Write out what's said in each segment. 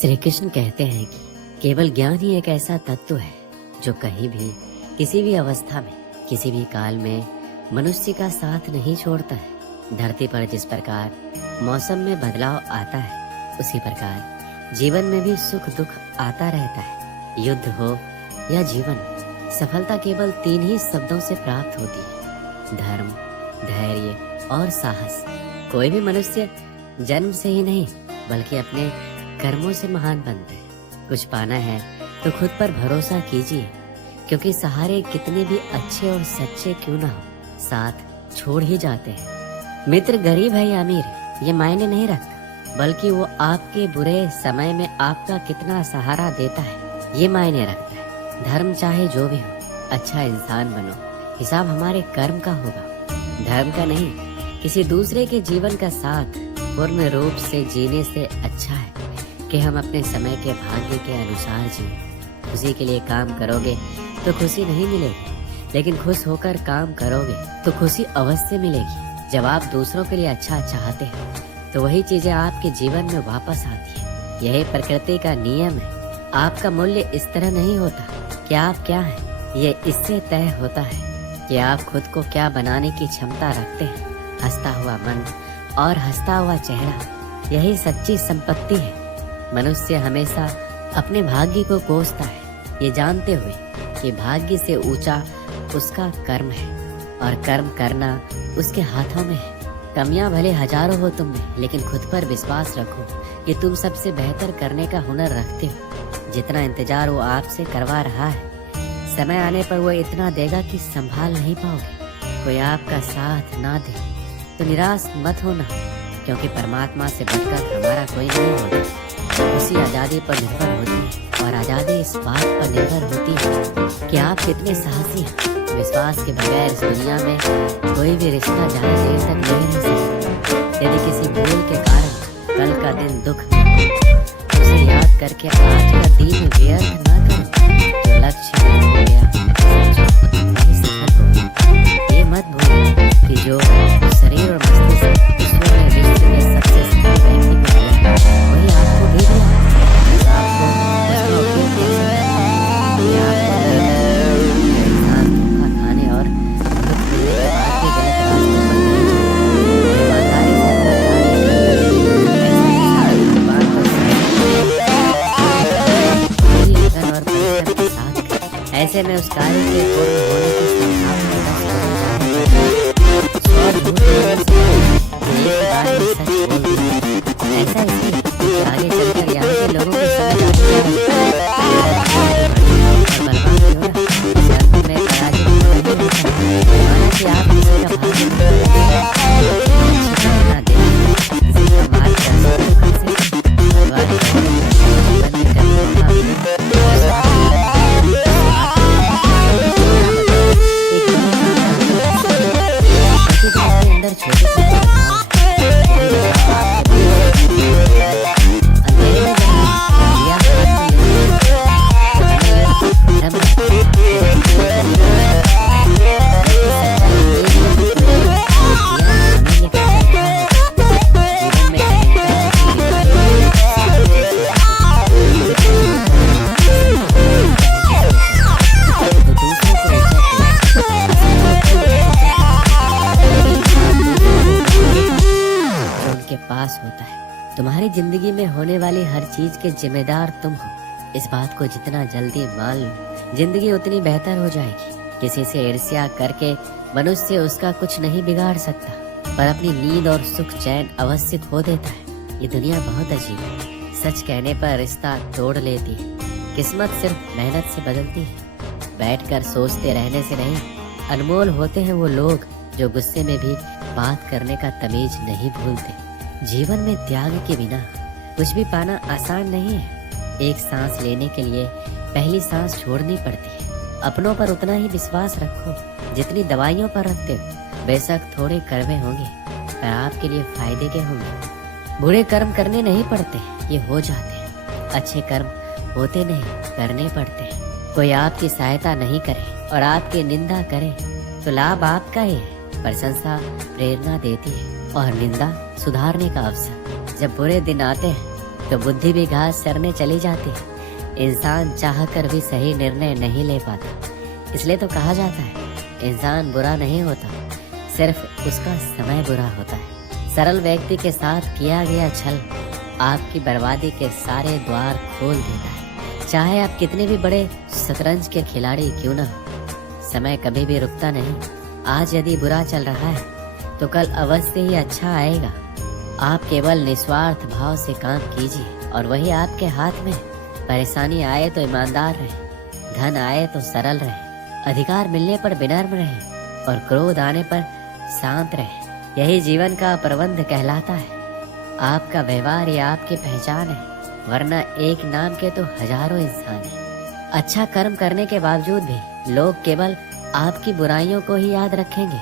श्री कृष्ण कहते हैं कि केवल ज्ञान ही एक ऐसा तत्व है जो कहीं भी, किसी भी अवस्था में, किसी भी काल में मनुष्य का साथ नहीं छोड़ता है। धरती पर जिस प्रकार मौसम में बदलाव आता है, उसी प्रकार जीवन में भी सुख दुख आता रहता है। युद्ध हो या जीवन, सफलता केवल 3 ही शब्दों से प्राप्त होती है: धर्म, धैर्य और साहस। कोई भी मनुष्य जन्म से ही नहीं बल्कि अपने कर्मों से महान बनता है। कुछ पाना है तो खुद पर भरोसा कीजिए, क्योंकि सहारे कितने भी अच्छे और सच्चे क्यों ना हो, साथ छोड़ ही जाते हैं। मित्र गरीब है या अमीर, ये मायने नहीं रखता, बल्कि वो आपके बुरे समय में आपका कितना सहारा देता है, ये मायने रखता है। धर्म चाहे जो भी हो, अच्छा इंसान बनो, हिसाब हमारे कर्म का होगा, धर्म का नहीं। किसी दूसरे के जीवन का साथ पूर्ण रूप से जीने से अच्छा है कि हम अपने समय के भाग्य के अनुसार जिए। खुशी के लिए काम करोगे तो खुशी नहीं मिलेगी, लेकिन खुश होकर काम करोगे तो खुशी अवश्य मिलेगी। जब आप दूसरों के लिए अच्छा चाहते हैं तो वही चीजें आपके जीवन में वापस आती है। यही प्रकृति का नियम है। आपका मूल्य इस तरह नहीं होता कि आप क्या हैं, ये इससे तय होता है कि आप खुद को क्या बनाने की क्षमता रखते हैं। हंसता हुआ मन और हंसता हुआ चेहरा, यही सच्ची संपत्ति है। मनुष्य हमेशा अपने भाग्य को कोसता है, ये जानते हुए कि भाग्य से ऊंचा उसका कर्म है और कर्म करना उसके हाथों में है। कमियां भले हजारों हो तुम में, लेकिन खुद पर विश्वास रखो कि तुम सबसे बेहतर करने का हुनर रखते हो। जितना इंतजार वो आपसे करवा रहा है, समय आने पर वो इतना देगा कि संभाल नहीं पाओगे। कोई आपका साथ ना दे तो निराश मत होना, क्योंकि परमात्मा से बढ़कर हमारा कोई नहीं होता। उसी आज़ादी पर निर्भर होती है, और आज़ादी इस बात पर निर्भर होती है कि आप कितने साहसी हैं। विश्वास के बगैर इस दुनिया में कोई भी रिश्ता ज़्यादा देर तक नहीं रह सकता। यदि किसी भूल के कारण कल का दिन दुख में हो, उसे याद करके आज का दिन व्यर्थ ना करें। जो लक्ष्य हो गया वही सफल हो। ये मत भूलिए कि जो शरीर और मस्तिष्क ईश्वर ने विश्व में सबसे सफल व्यक्ति को दिया, वही आपको भी दिया। आपको उसका उपयोग कैसे करना है, ये आपको इंसान धोखा खाने और दुख मिलने के बाद भी गलत रास्तों पर नहीं चलता। ईमानदारी से अपना कार्य करना, ऐसे जुबान पर पूरी लगन और परिश्रम के साथ करें। ऐसे में उस कार्य के पूर्ण होने की संभावना ऐसा इसलिए कि आगे चलकर यहाँ के लोगों की समझ आती है आप किसी का अंदर छोटे पास होता है। तुम्हारी जिंदगी में होने वाली हर चीज के जिम्मेदार तुम हो। इस बात को जितना जल्दी मान लो, जिंदगी उतनी बेहतर हो जाएगी। किसी से ईर्ष्या करके मनुष्य उसका कुछ नहीं बिगाड़ सकता, पर अपनी नींद और सुख चैन अवश्य खो देता है। ये दुनिया बहुत अजीब है। सच कहने पर रिश्ता तोड़ लेती है, किस्मत सिर्फ मेहनत से बदलती है। बैठकर सोचते रहने से नहीं। अनमोल होते हैं वो लोग जो गुस्से में भी बात करने का तमीज नहीं भूलते। जीवन में त्याग के बिना कुछ भी पाना आसान नहीं है। एक सांस लेने के लिए पहली सांस छोड़नी पड़ती है। अपनों पर उतना ही विश्वास रखो जितनी दवाइयों पर रखते हो। बेशक थोड़े कर्मे होंगे, पर आपके लिए फायदे के होंगे। बुरे कर्म करने नहीं पड़ते, ये हो जाते हैं। अच्छे कर्म होते नहीं, करने पड़ते हैं। कोई आपकी सहायता नहीं करे और आपकी निंदा करे तो लाभ आपका ही है। प्रशंसा प्रेरणा देती है और निंदा सुधारने का अवसर। जब बुरे दिन आते हैं तो बुद्धि भी घास चरने चली जाती है। इंसान चाह कर भी सही निर्णय नहीं ले पाता। इसलिए तो कहा जाता है इंसान बुरा नहीं होता, सिर्फ उसका समय बुरा होता है। सरल व्यक्ति के साथ किया गया छल आपकी बर्बादी के सारे द्वार खोल देता है। चाहे आप कितने भी बड़े शतरंज के खिलाड़ी क्यों न हो, समय कभी भी रुकता नहीं। आज यदि बुरा चल रहा है तो कल अवश्य ही अच्छा आएगा। आप केवल निस्वार्थ भाव से काम कीजिए और वही आपके हाथ में। परेशानी आए तो ईमानदार रहे, धन आए तो सरल रहे, अधिकार मिलने पर विनम्र रहे और क्रोध आने पर शांत रहे। यही जीवन का प्रबंध कहलाता है। आपका व्यवहार या आपकी पहचान है, वरना एक नाम के तो हजारों इंसान हैं। अच्छा कर्म करने के बावजूद भी लोग केवल आपकी बुराइयों को ही याद रखेंगे।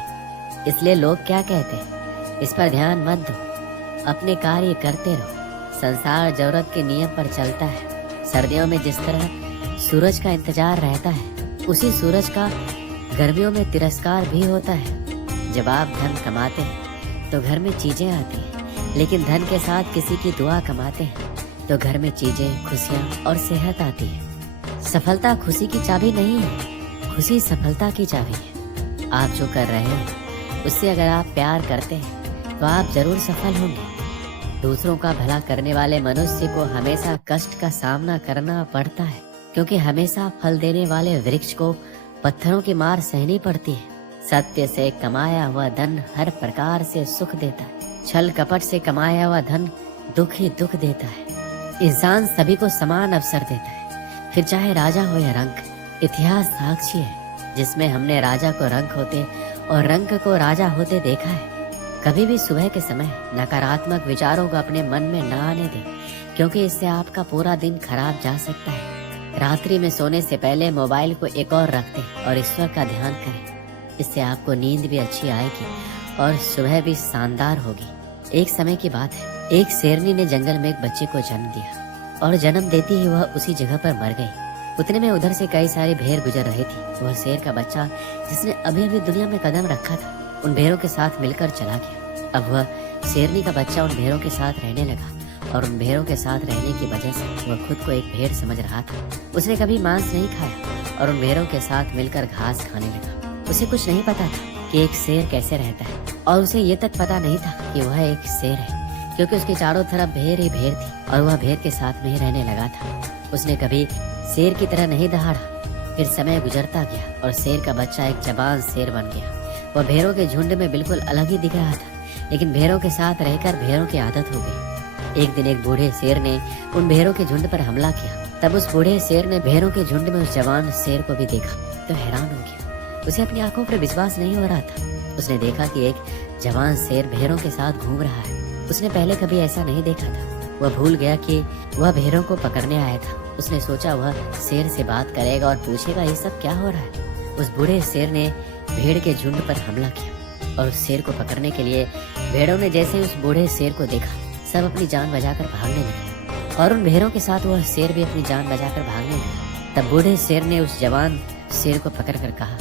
इसलिए लोग क्या कहते हैं इस पर ध्यान मत दो, अपने कार्य करते रहो। संसार जरूरत के नियम पर चलता है। सर्दियों में जिस तरह सूरज का इंतजार रहता है, उसी सूरज का गर्मियों में तिरस्कार भी होता है। जब आप धन कमाते हैं तो घर में चीजें आती हैं, लेकिन धन के साथ किसी की दुआ कमाते हैं तो घर में चीजें, खुशियां और सेहत आती है। सफलता खुशी की चाबी नहीं है, खुशी सफलता की चाबी है। आप जो कर रहे हैं उससे अगर आप प्यार करते हैं तो आप जरूर सफल होंगे। दूसरों का भला करने वाले मनुष्य को हमेशा कष्ट का सामना करना पड़ता है, क्योंकि हमेशा फल देने वाले वृक्ष को पत्थरों की मार सहनी पड़ती है। सत्य से कमाया हुआ धन हर प्रकार से सुख देता है, छल कपट से कमाया हुआ धन दुख ही दुख देता है। इंसान सभी को समान अवसर देता है, फिर चाहे राजा हो या रंक। इतिहास साक्षी है जिसमें हमने राजा को रंक होते और रंक को राजा होते देखा है। कभी भी सुबह के समय नकारात्मक विचारों को अपने मन में न आने दें, क्योंकि इससे आपका पूरा दिन खराब जा सकता है। रात्रि में सोने से पहले मोबाइल को एक और रख दें और ईश्वर का ध्यान करें। इससे आपको नींद भी अच्छी आएगी और सुबह भी शानदार होगी। एक समय की बात है, एक शेरनी ने जंगल में एक बच्चे को जन्म दिया और जन्म देती ही वह उसी जगह पर मर गई। उतने में उधर से कई सारी भेड़ गुजर रही थी। वह शेर का बच्चा, जिसने अभी अभी दुनिया में कदम रखा था, उन भेड़ों के साथ मिलकर चला गया। अब वह शेरनी का बच्चा उन भेड़ों के साथ रहने लगा और उन भेड़ों के साथ रहने की वजह से वह खुद को एक भेड़ समझ रहा था। उसने कभी मांस नहीं खाया और उन भेड़ों के साथ मिलकर घास खाने लगा। उसे कुछ नहीं पता था कि एक शेर कैसे रहता है, और उसे ये तक पता नहीं था कि वह एक शेर है, क्योंकि उसके चारों तरफ भेड़ ही भेड़ थी और वह भेड़ के साथ में ही रहने लगा था। उसने कभी शेर की तरह नहीं दहाड़ा। फिर समय गुजरता गया और शेर का बच्चा एक जवान शेर बन गया। वह भेड़ों के झुंड में बिल्कुल अलग ही दिख रहा था, लेकिन भेड़ों के साथ रहकर भेड़ों की आदत हो गई। एक दिन एक बूढ़े शेर ने उन भेड़ों के झुंड पर हमला किया। तब उस बूढ़े शेर ने भेड़ों के झुंड में उस जवान शेर को भी देखा तो हैरान हो गया। उसे अपनी आंखों पर विश्वास नहीं हो रहा था। उसने देखा कि एक जवान शेर भेड़ों के साथ घूम रहा है। उसने पहले कभी ऐसा नहीं देखा था। वह भूल गया कि वह भेड़ों को पकड़ने आया था। उसने सोचा वह शेर से बात करेगा और पूछेगा ये सब क्या हो रहा है। उस बूढ़े शेर ने भेड़ के झुंड पर हमला किया और उस शेर को पकड़ने के लिए भेड़ों ने जैसे उस बूढ़े शेर को देखा, सब अपनी जान बचाकर भागने लगे और उन भेड़ों के साथ वह शेर भी अपनी जान बचाकर भागने लगा। तब बूढ़े शेर ने उस जवान शेर को पकड़कर कहा,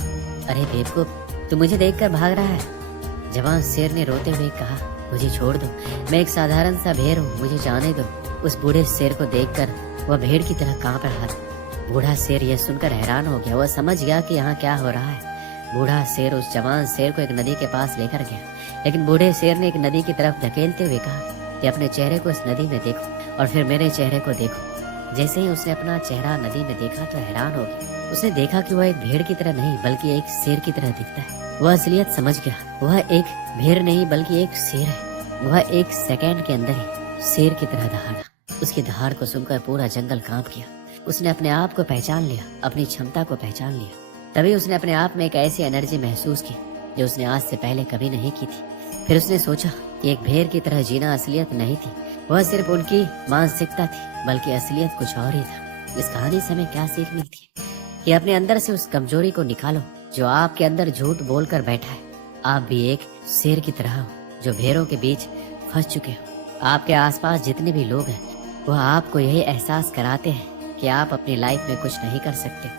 अरे बेवकूफ, तू मुझे देखकर भाग रहा है। जवान शेर ने रोते हुए कहा, मुझे छोड़ दो, मैं एक साधारण सा भेड़ हूँ, मुझे जाने दो। उस बूढ़े शेर को देखकर वह भेड़ की तरह कांप रहा था। बूढ़ा शेर यह सुनकर हैरान हो गया। वह समझ गया कि यहाँ क्या हो रहा है। बूढ़ा शेर उस जवान शेर को एक नदी के पास लेकर गया, लेकिन बूढ़े शेर ने एक नदी की तरफ धकेलते हुए कहा कि अपने चेहरे को इस नदी में देखो और फिर मेरे चेहरे को देखो। जैसे ही उसने अपना चेहरा नदी में देखा तो हैरान हो गया। उसने देखा कि वह एक भेड़ की तरह नहीं बल्कि एक शेर की तरह दिखता है। वह असलियत समझ गया। वह एक भेड़ नहीं बल्कि एक शेर है। वह एक सेकंड के अंदर ही शेर की तरह दहाड़ा। उसकी दहाड़ को सुनकर पूरा जंगल कांप गया। उसने अपने आप को पहचान लिया, अपनी क्षमता को पहचान लिया। तभी उसने अपने आप में एक ऐसी एनर्जी महसूस की जो उसने आज से पहले कभी नहीं की थी। फिर उसने सोचा कि एक भेड़ की तरह जीना असलियत नहीं थी, वह सिर्फ उनकी मानसिकता थी, बल्कि असलियत कुछ और ही था। इस कहानी से हमें क्या सीख मिलती है कि अपने अंदर से उस कमजोरी को निकालो जो आपके अंदर झूठ बोलकर बैठा है। आप भी एक शेर की तरह हो जो भेड़ों के बीच फंस चुके हो। आपके आसपास जितने भी लोग हैं वह आपको यही एहसास कराते हैं कि आप अपनी लाइफ में कुछ नहीं कर सकते,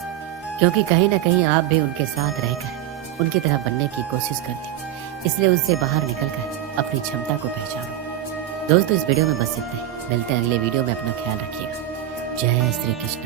क्योंकि कहीं ना कहीं आप भी उनके साथ रहकर उनकी तरह बनने की कोशिश करते हो। इसलिए उनसे बाहर निकलकर अपनी क्षमता को पहचानो। दोस्तों इस वीडियो में बस इतना ही। मिलते हैं अगले वीडियो में, अपना ख्याल रखिएगा। जय श्री कृष्ण।